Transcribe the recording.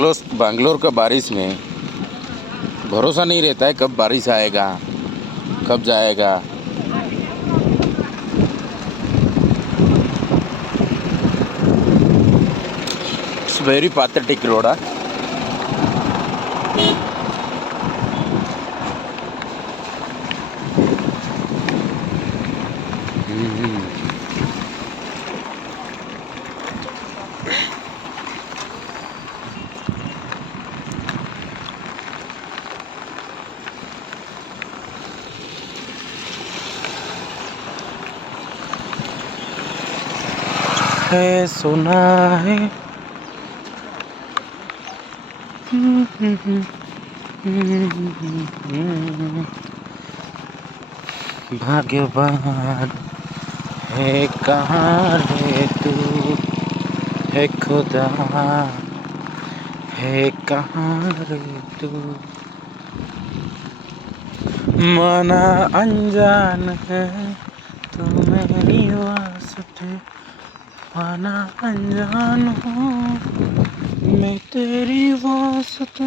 बैंगलोर का बारिश में भरोसा नहीं रहता है, कब बारिश आएगा कब जाएगा। It's very pathetic road. है सुना है भाग्यवान है कहाँ रे तू, है खुदा है कहाँ रे तू। मना अनजान है तू मेरी वास्ते, माना अनजान हूँ मैं तेरी वास्ते।